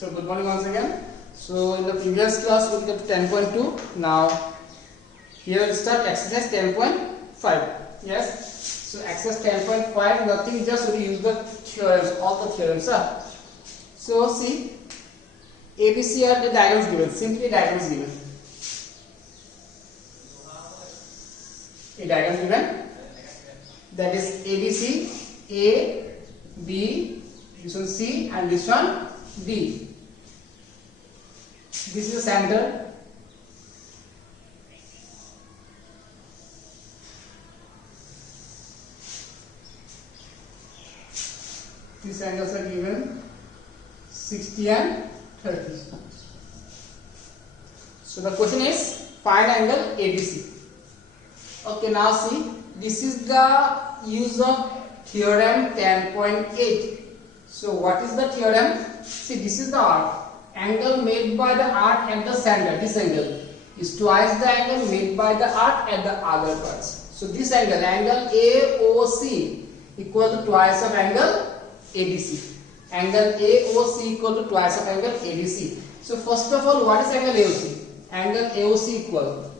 So good morning once again. So in the previous class we got 10.2. Now here we'll start exercise 10.5. Yes. So exercise 10.5, nothing, just we use the theorems, all the theorems. So see, ABC are the diagrams given. Simply diagrams given. A diagram given. That is ABC, A, B, this one C, and this one D. This is the center. These angles are given 60 and 30. So the question is find angle ABC. Okay, now see, this is the use of theorem 10.8. So what is the theorem? See, this is the arc. Angle made by the arc at the center, this angle, is twice the angle made by the arc at the other parts. So this angle, angle AOC, equal to twice of angle ABC. Angle AOC equal to twice of angle ABC. So first of all, what is angle AOC? Angle AOC equal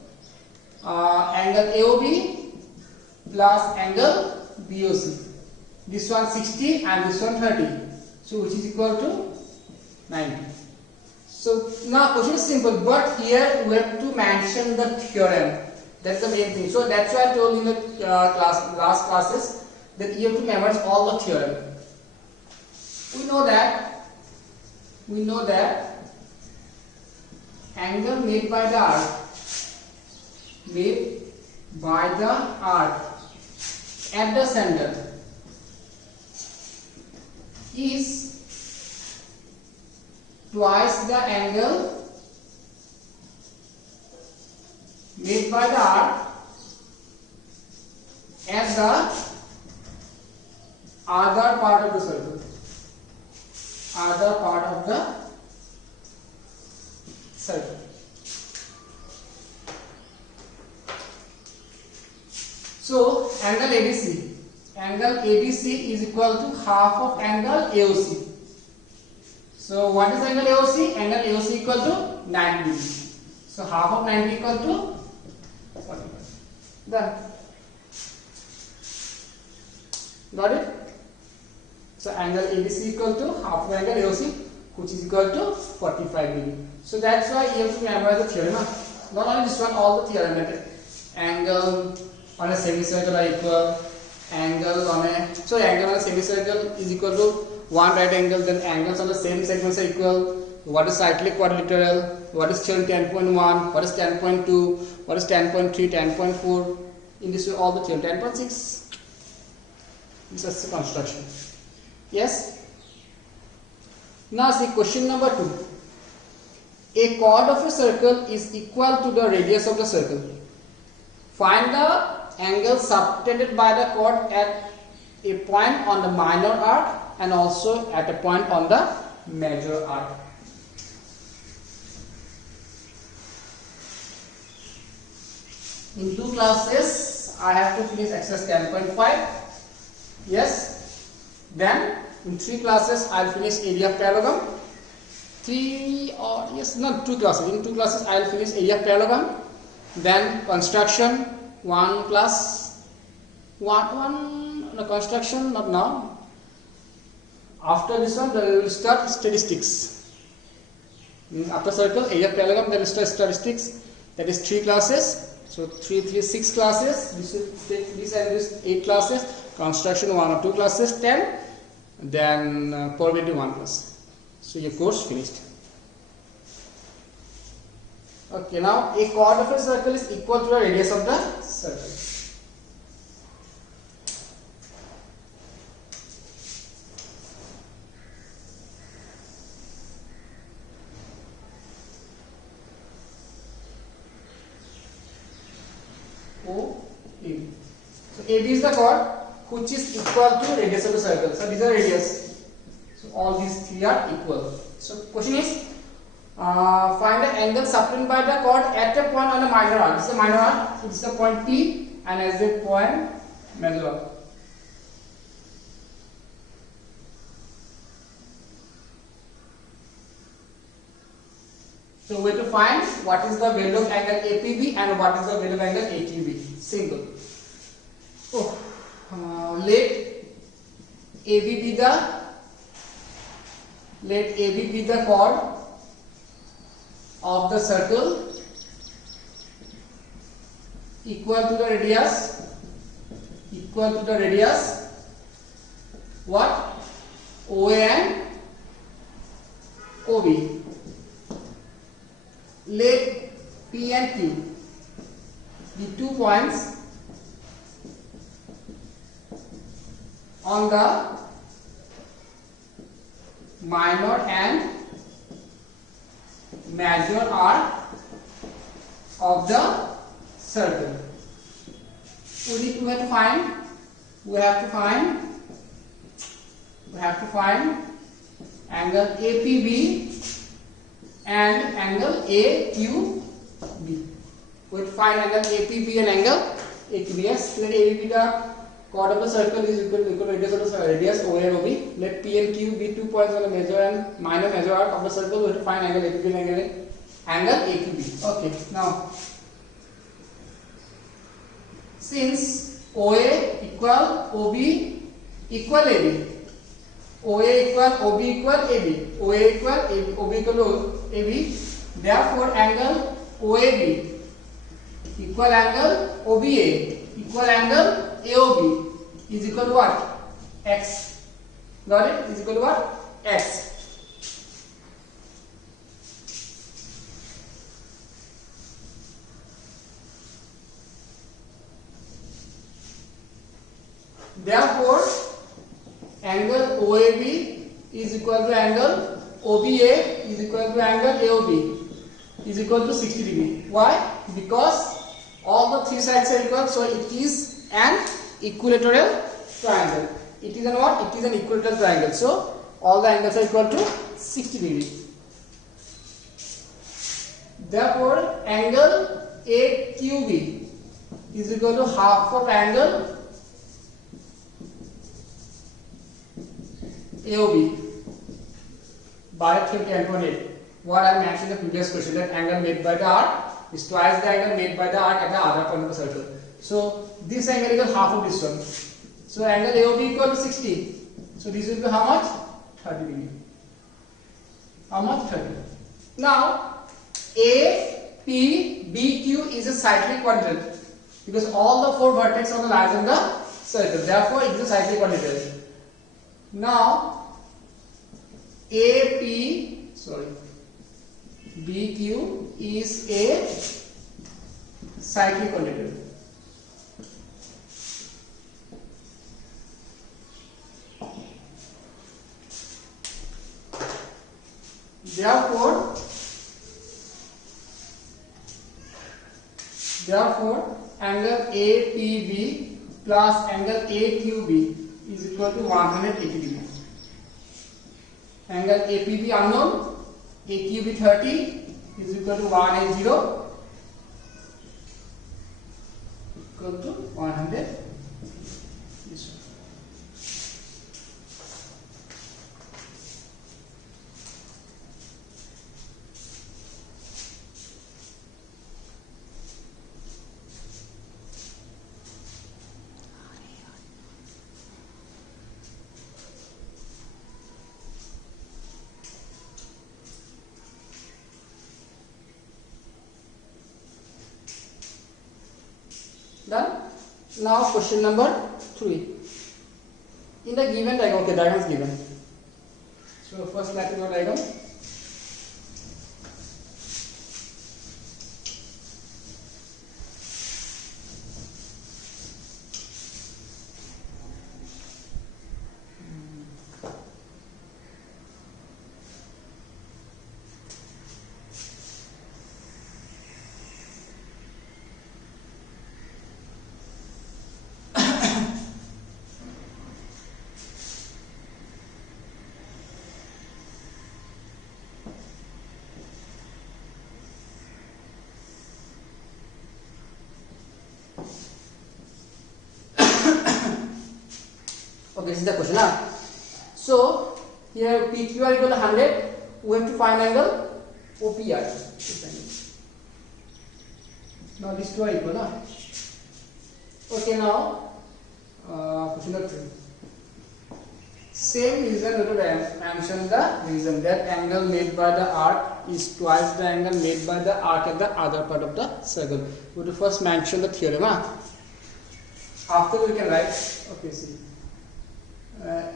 angle AOB plus angle BOC. This one 60 and this one 30. So which is equal to 90. So now question is simple, but here we have to mention the theorem. That's the main thing. So that's why I told in the last classes that you have to memorize all the theorem. We know that angle made by the arc at the center is twice the angle made by the arc at the other part of the circle. Other part of the circle. So angle ABC. Angle ABC is equal to half of angle AOC. So what is angle AOC? Angle AOC equal to 90 degrees. So half of 90 equal to 45. Done. Got it? So angle ABC equal to half of angle AOC, which is equal to 45 degrees. So that's why you have to memorize the theorem. Not only this one, all the theorem. Angle on a semicircle are equal. Angle on a semicircle is equal to one right angle. Then angles on the same segments are equal. What is cyclic quadrilateral? What is theorem 10.1? What is 10.2? What is 10.3? 10.4? In this way, all the theorem 10.6. This is the construction. Yes. Now see question number 2. A chord of a circle is equal to the radius of the circle. Find the angle subtended by the chord at a point on the minor arc and also at a point on the major arc. In 2 classes, I have to finish exercise 10.5. Yes. Then in 3 classes, I will finish area of parallelogram. 2 classes. In 2 classes, I will finish area of parallelogram. Then construction. Construction not now. After this one, we will start statistics. After circle, area of parallelogram, then we start statistics. That is 3 classes. So 6 classes. This and this 8 classes. Construction 1 or 2 classes, 10. Then probability 1 class. So your course finished. Okay, now a chord of a circle is equal to the radius of the circle. OAB. So AB is the chord which is equal to radius of the circle. So these are radius. So all these 3 are equal. So question is find the angle subtended by the chord at a point on a minor arc. This is a minor arc. So this is the point P and as a point major arc. So we have to find what is the value of angle APB and what is the value of angle AQB. Simple. Oh, let AB be the chord of the circle equal to the radius what? OA and OB. Let P and Q be 2 points on the minor and major arc of the circle. We have to find angle APB and angle AQB. We have to find angle APB and angle AQB. Yes, let AB be the chord of the circle is equal to radius of the radius OA and OB. Let P and Q be 2 points on the major and minor arc of the circle. We have to find angle APB and angle AQB. Okay, now since OA equal OB equal AB, OA equal OB equal AB, OA equal AB, OB equal AB, therefore angle OAB equal angle OBA equal angle AOB is equal to what? X. Got it? Is equal to what? X. Therefore, angle OAB is equal to angle OBA is equal to angle AOB is equal to 60 degree. Why? Because all the three sides are equal, so it is an equilateral triangle. It is an what? It is an equilateral triangle. So all the angles are equal to 60 degree. Therefore, angle AQB is equal to half of angle AOB by 10.8. What I mentioned in the previous question, that angle made by the arc is twice the angle made by the arc at the other point of the circle. So this angle equals half of this one. So angle AOB equal to 60. So this will be how much? 30 degree. How much? 30. Now APBQ is a cyclic quadrilateral because all the four vertex on the lines in the circle. Therefore, it is a cyclic quadrilateral. Now BQ is a cyclic quadrilateral. Therefore, angle APB plus angle AQB is equal to 180 degree. Angle APB unknown, AQB 30 is equal to 180 equal to 100. Done. Now question number 3. In the given diagram, okay, diagram is given. So first let me know diagram. Okay, this is the question. So here PQ are equal to 100. We have to find angle OPR. This angle. Now these two are equal, huh? Okay, now question number 3. Same reason we will mention the reason that angle made by the arc is twice the angle made by the arc at the other part of the circle. We will first mention the theorem. After we can write, okay, see,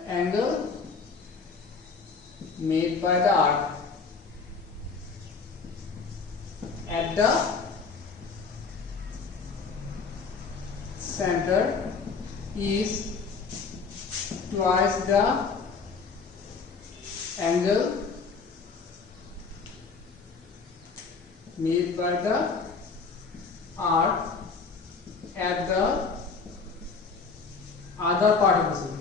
angle made by the arc at the center is twice the angle made by the arc at the other part of the circle.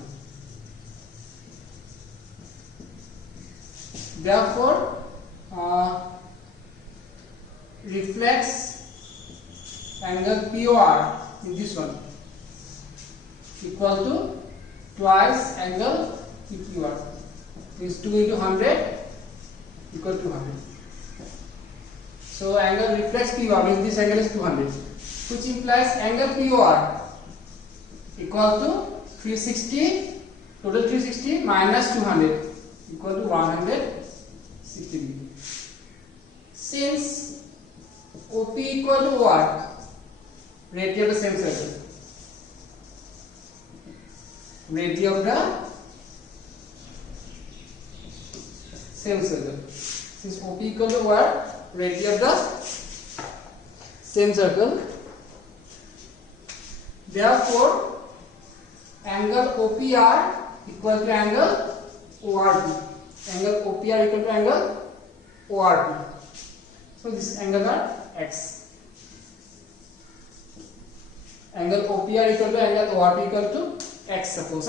Therefore, reflex angle POR in this one equal to twice angle PQR, means 2 into 100 equal to 100. So angle reflex POR means this angle is 200, which implies angle POR equal to 360, total 360 minus 200 equal to 160 degree. Since OP equal to what? Radius of the same circle. Radius of the same circle. Since OP equal to what? Radius of the same circle. Therefore, angle OPR equal to angle ORP. Angle OPR equal to angle ORP. So this angle are X. Angle OPR equal to angle ORP equal to X, suppose.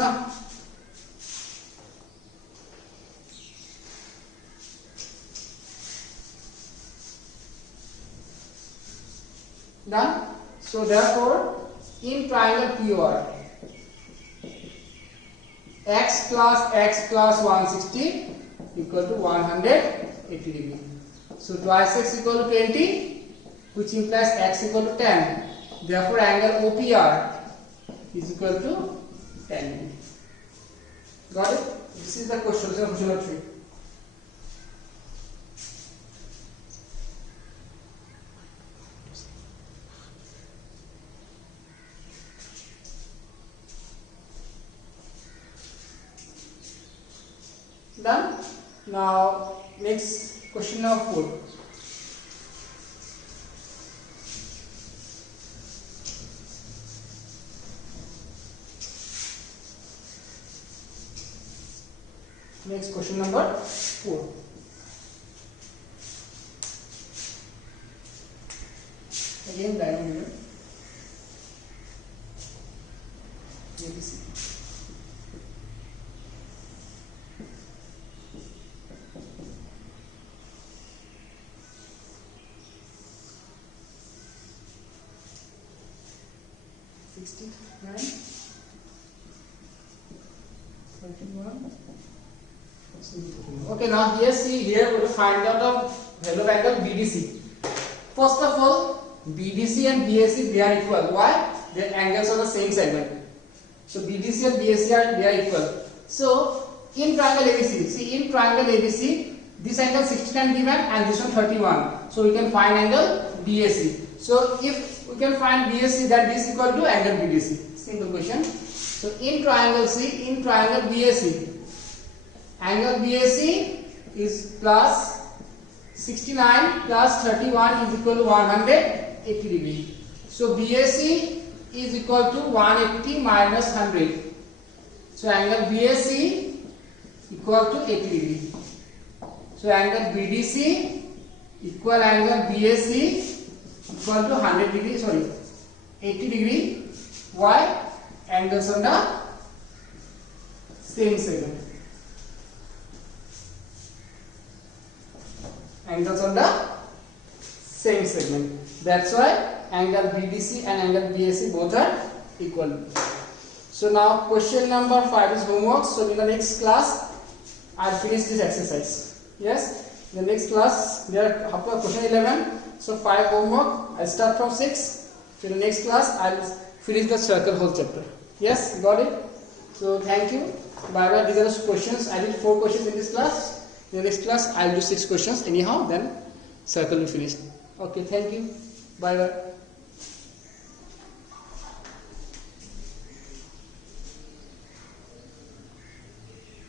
Done. So therefore, in triangle POR, x plus 160 equal to 180 degree. So twice x equal to 20, which implies x equal to 10. Therefore, angle OPR is equal to 10 degree. Got it? This is the question of geometry. Done. Now next question number 4. Next question number 4. Again diagonal ABC. Okay, now here see, here we will find out the value of angle BDC. First of all, BDC and BAC they are equal. Why? Their angles are the same segment. So BDC and BAC they are equal. So in triangle ABC, see in triangle ABC, this angle 69 given and this one 31. So we can find angle BAC. So if we can find BAC, then this equal to angle BDC. Simple question. So in triangle C, in triangle BAC, angle BAC is plus 69 plus 31 is equal to 180 degree. So BAC is equal to 180 minus 100. So angle BAC equal to 80 degree. So angle BDC equal angle BAC equal to 100 degree, sorry, 80 degree. Why? Angles on the same segment. Angles on the same segment. That's why angle BDC and angle BAC both are equal. So now question number 5 is homework. So in the next class I'll finish this exercise. Yes. The next class, there are up to question 11. So 5 homework. I start from 6. Till the next class, I will finish the circle whole chapter. Yes, got it? So thank you. Bye bye. These are the questions. I did 4 questions in this class. In the next class, I will do 6 questions anyhow. Then circle will finish. Okay, thank you. Bye bye.